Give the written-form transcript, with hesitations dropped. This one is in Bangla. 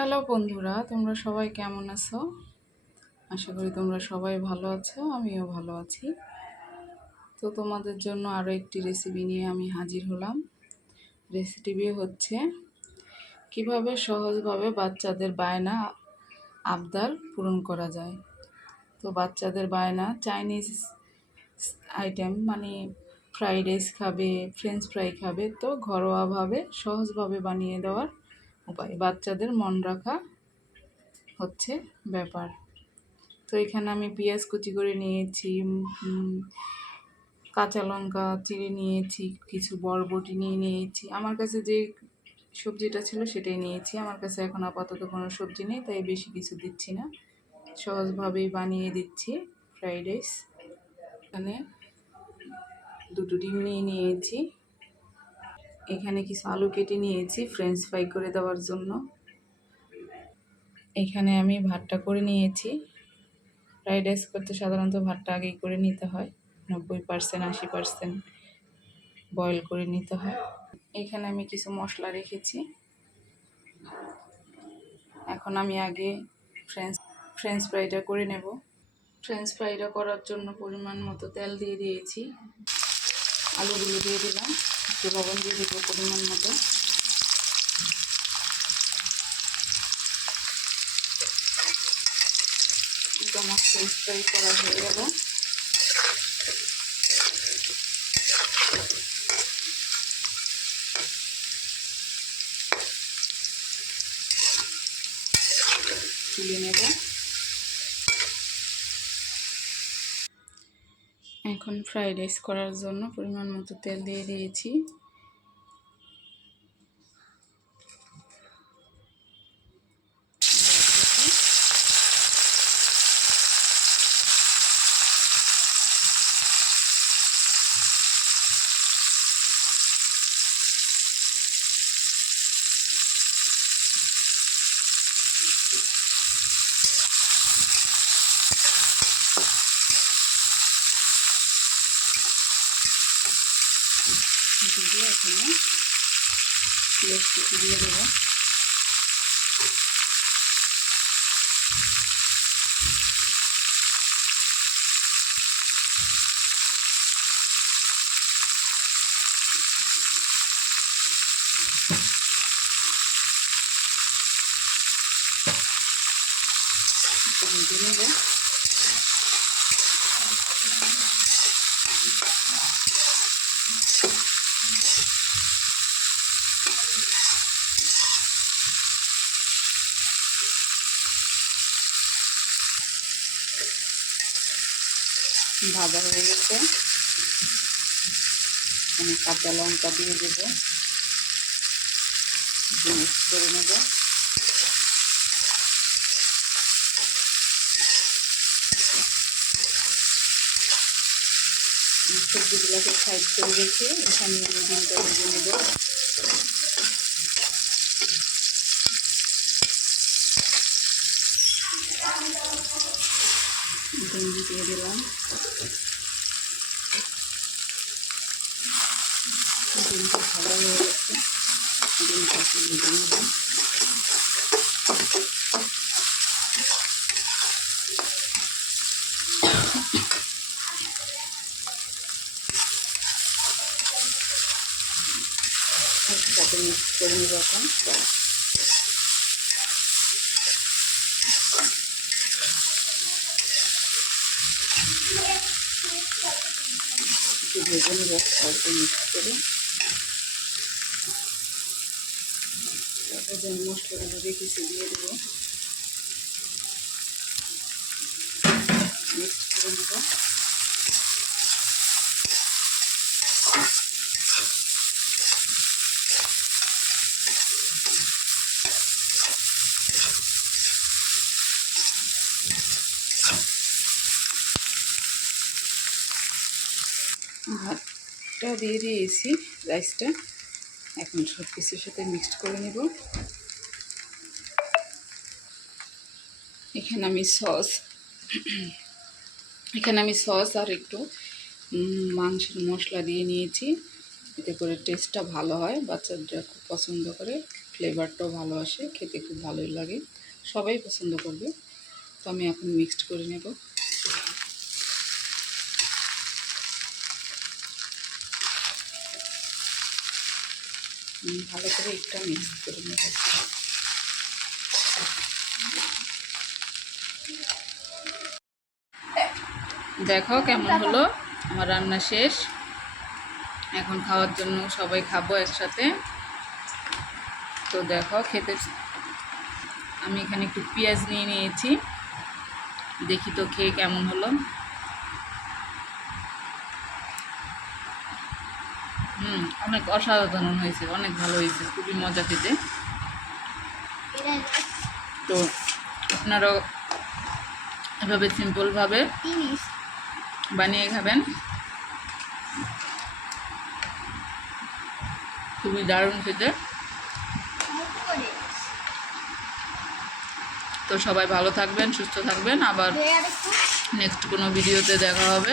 হ্যালো বন্ধুরা, তোমরা সবাই কেমন আছো? আশা করি তোমরা সবাই ভালো আছো, আমিও ভালো আছি। তো তোমাদের জন্য আরও একটি রেসিপি নিয়ে আমি হাজির হলাম। রেসিপি হচ্ছে কিভাবে সহজভাবে বাচ্চাদের বায়না আবদার পূরণ করা যায়। তো বাচ্চাদের বায়না চাইনিজ আইটেম মানে ফ্রাইড রাইস খাবে, ফ্রেঞ্চ ফ্রাই খাবে, তো ঘরোয়াভাবে সহজভাবে বানিয়ে দেওয়ার উপায়। বাচ্চাদের মন রাখা হচ্ছে ব্যাপার। তো এখানে আমি পেঁয়াজ কুচি করে নিয়েছি, কাঁচা লঙ্কা চিড়ে নিয়েছি, কিছু বরবটি নিয়েছি। আমার কাছে যে সবজিটা ছিল সেটাই নিয়েছি। আমার কাছে এখন আপাতত কোনো সবজি নেই, তাই বেশি কিছু দিচ্ছি না, সহজভাবেই বানিয়ে দিচ্ছি ফ্রাইড রাইস। এখানে দুটো ডিম নিয়েছি। এখানে কিছু আলু কেটে নিয়েছি ফ্রেঞ্চ ফ্রাই করে দেওয়ার জন্য। এখানে আমি ভাতটা করে নিয়েছি। ফ্রাইড রাইস করতে সাধারণত ভাতটা আগেই করে নিতে হয়, 90% 80% বয়েল করে নিতে হয়। এখানে আমি কিছু মশলা রেখেছি। এখন আমি আগে ফ্রেঞ্চ ফ্রাইটা করে নেব। ফ্রেঞ্চ ফ্রাইটা করার জন্য পরিমাণ মতো তেল দিয়ে দিয়েছি। আলুগুলো দিয়ে দিলাম, একটু লবণ দিয়ে দেবো পরিমাণ মতো। আমার ফ্রেঞ্চ ফ্রাই করা হয়ে গেল। তুলে নেব। এখন ফ্রাইড রাইস করার জন্য পরিমাণ মতো তেল দিয়ে দিয়েছি। দিয়ে এখানে পেঁয়াজ কুচি দিয়ে দেবো। ভেজে নেব। ভাজা হয়ে গেছে। আমি কাঁচা লঙ্কা দিয়ে দেবো, মিক্স করে নেব। সবজিগুলোকে সাইড করে রেখে এখানে আমি ডিমটা ভেজে নেব। ডিম দিয়ে দিলাম। ডিমটা ভালো হয়ে গেছে, ডিমটাকে ভেজে নেব। একসাথে মিক্স করে নেব। এখন একটু ভেজে নেব, অল্প মিক্স করে। তারপর যে মশলাগুলো রেখেছি দিয়ে দেবো, মিক্স করে নেব। ভাতটা দিয়ে দিয়েছি, রাইসটা। এখন সব কিছুর সাথে মিক্সড করে নেব। এখানে আমি সস আর একটু মাংসের মশলা দিয়ে নিয়েছি, এতে করে টেস্টটা ভালো হয়, বাচ্চারা খুব পছন্দ করে ফ্লেভারটাও ভালো আসে, খেতে খুব ভালোই লাগে, সবাই পছন্দ করবে। তো আমি এখন মিক্সড করে নেব। ভালো করে একটা মিক্স করে নেব। দেখো কেমন হলো, আমার রান্না শেষ। এখন খাওয়ার জন্য সবাই খাবো একসাথে। তো দেখো খেতে, আমি এখানে একটু পেঁয়াজ নিয়ে নিয়েছি, দেখি তো খেয়ে কেমন হলো। অনেক অসাধারণ হয়েছে, অনেক ভালো হয়েছে, খুবই মজা খেতে। তো আপনারাও এভাবে সিম্পলভাবে বানিয়ে খাবেন, খুবই দারুণ খেতে। তো সবাই ভালো থাকবেন, সুস্থ থাকবেন, আবার নেক্সট কোনো ভিডিওতে দেখা হবে।